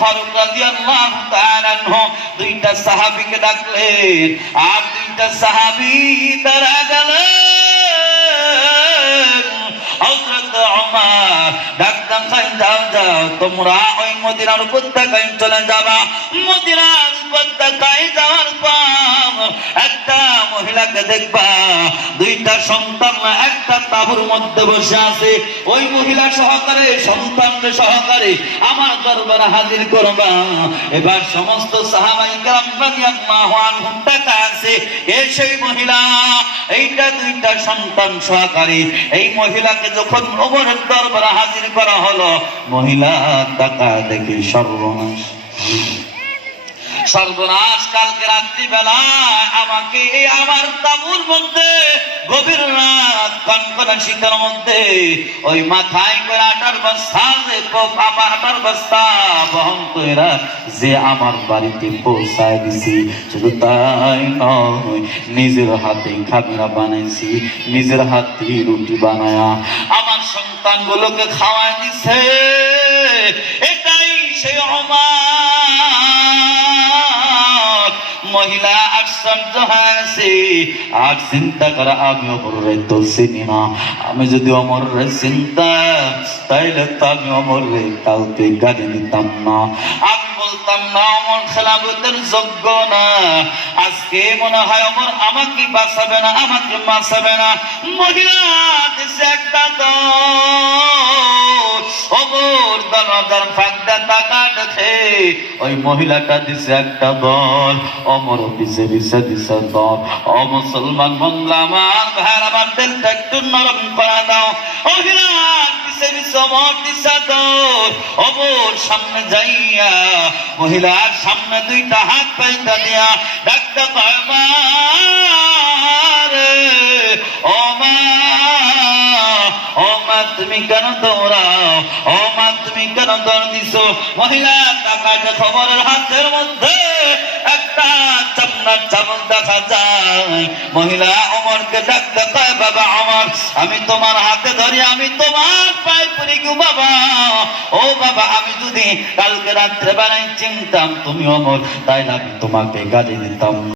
ফারুক রাদিয়াল্লাহু তাআলা দুইটা সাহাবীকে ডাকলেন, আর দুইটা সাহাবী তারা গেলেন। হযরত ওমর ডাকতাম খাই যাও যাও, তোমরা ওই মদিনার উপত্যকায় চলে যাবা। মদিনার উপত্যকায় যাওয়ার পর একটা মহিলাকে দেখবা, দুইটা সন্তান একটা তাবুর মধ্যে বসে আছে। ওই মহিলা সহকারে সন্তান সহকারে আমার দরবারে হাজির করবা। এবার সমস্ত সাহাবাই টাকা আছে। এ সেই মহিলা, এইটা দুইটা সন্তান সহকারে। এই মহিলাকে যখন ওমরের দরবার হাজির করা হলো, মহিলা টাকা দেখে সর্বনাশ। সর্বনাশ কালকে রাত্রিবেলা আমাকে আমার তাবুর মধ্যে, গভীর রাত কনকনা শীতের মধ্যে। ওই মাথায় করে আটার বস্তা, যে আটার বস্তা বহন করে যে আমার বাড়িতে পৌঁছায় দিছি। শুধু তাই নয়, নিজের হাতে খাবনা বানাইছি, নিজের হাতে রুটি বানায়া। আমার সন্তানগুলোকে খাওয়াই দিছে। মহিলা আশ্চর্য হয়েছে। আর চিন্তা করে, আমি অমরে তো চিনি না। আমি যদি অমরে চিন্তা, তাইলে তো আমি অমরে কাউকে গাড়ি দিতাম না। আমি বলতাম, না, অমর খেলাবতের যোগ্য না। আজকে মনে হয় অমর আমাকে বাঁচাবে না, আমাকে বাঁচাবে না। মহিলা দেশে একটা দল। ফাঁকটা ওই মহিলাটা দিছে একটা দল অমর দিছে দিছে দিছে দল মুসলমান একটু নরম করে দাও। মহিলা অমর সামনে যাইয়া, মহিলার সামনে দুইটা হাত পাইতা দিয়া, ডাক্তার তুমি কেন দৌড়াও? ও মা, তুমি কেন দৌড় দিছো? মহিলা টাকাটা খবরের হাতের মধ্যে, একটা চামড়ার চামচ দেখা যায়। মহিলা, অমরকে ডাকতে কয়, বাবা আমার আমি তোমার হাতে ধরি, আমি তোমার পায়ে পড়ি গো বাবা। ও বাবা, আমি যদি কালকে রাত্রে বেলায় চিনতাম তুমি অমর তাই না আমি তোমাকে গাড়ি দিতাম।